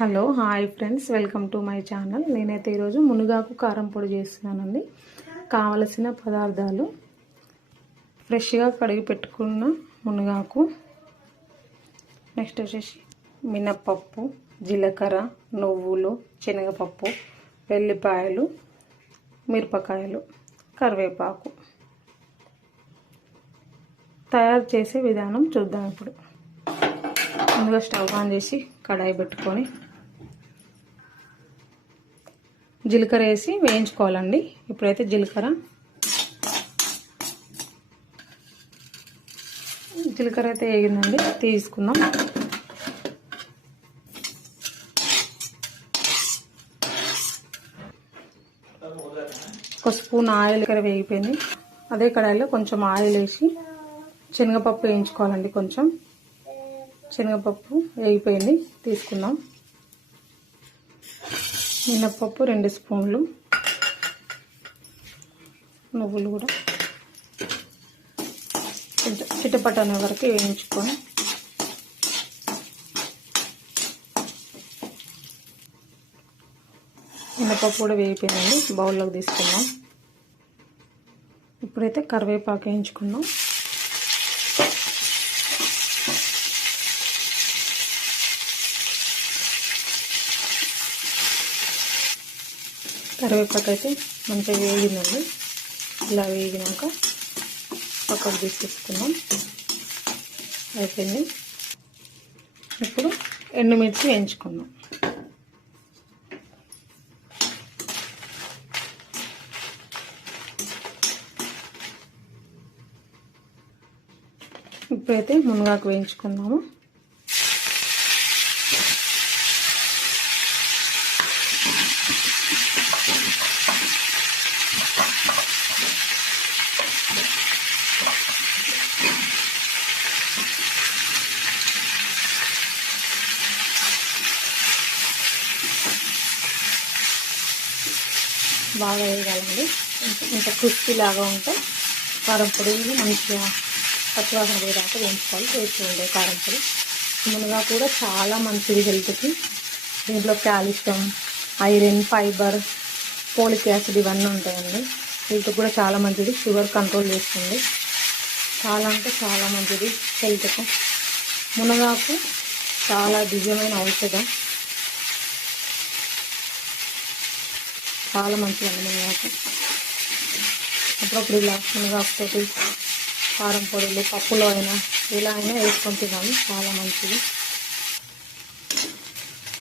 Hello hi friends, welcome to my channel. నేనైతే ఈరోజు మునగాకు కారం పొడి చేస్తున్నానండి. కావలసిన పదార్థాలు: ఫ్రెష్గా కడిగి పెట్టుకున్న మునగాకు, నెక్స్ట్ వచ్చేసి మినప్పప్పు, జీలకర్ర, నువ్వులు, శనగపప్పు, వెల్లిపాయలు, మిరపకాయలు, కరివేపాకు. తయారు చేసే విధానం చూద్దాం ఇప్పుడు. ముందుగా స్టవ్ ఆన్ చేసి కడాయి పెట్టుకొని జీలకర్ర వేసి వేయించుకోవాలండి. ఇప్పుడైతే జీలకర్ర అయితే వేగిందండి, తీసుకుందాం. ఒక స్పూన్ ఆయిల్ ఇక్కడ వేగిపోయింది. అదే కడాయిలో కొంచెం ఆయిల్ వేసి శనగపప్పు వేయించుకోవాలండి. కొంచెం శనగపప్పు వేగిపోయింది, తీసుకుందాం. మినప్పప్పు 2 స్పూన్లు, నువ్వులు కూడా కొంచెం చిటపటనే వరకు వేయించుకొని మినప్పప్పు కూడా వేగిపోయిందండి, బౌల్లోకి తీసుకుందాం. ఇప్పుడైతే కరివేపాకు వేయించుకుందాం. కరివేపాకు అయితే మంచిగా వేగిందండి. ఇలా వేగినాక పక్కకు తీసేసుకుందాం. అయిపోయింది. ఇప్పుడు ఎండుమిర్చి వేయించుకుందాం. ఇప్పుడైతే మునగాకు వేయించుకుందాము. బాగా వేయాలండి. ఇంకా క్రిస్పీ లాగా ఉంటే కారం పొడి మంచిగా పచ్చివాసన పోయేదాకా వేయించుకోవాలి. టేస్ట్ ఉండే కారం పొడి. మునగా కూడా చాలా మంచిది హెల్త్కి. దీంట్లో calcium, iron, fibre, folic acid ఇవన్నీ ఉంటాయండి. హెల్త్కి కూడా చాలా మంచిది. షుగర్ కంట్రోల్ చేస్తుంది. చాలా అంటే చాలా మంచిది హెల్త్కు. మునగాకు చాలా దివ్యమైన ఔషధం. చాలా మంచిదండి మునగాకు. అప్పుడప్పుడు ఇలా మునగాకుతోటి కారం పొడులు పప్పులో అయినా ఇలా అయినా వేసుకొని తినాలి. చాలా మంచిది.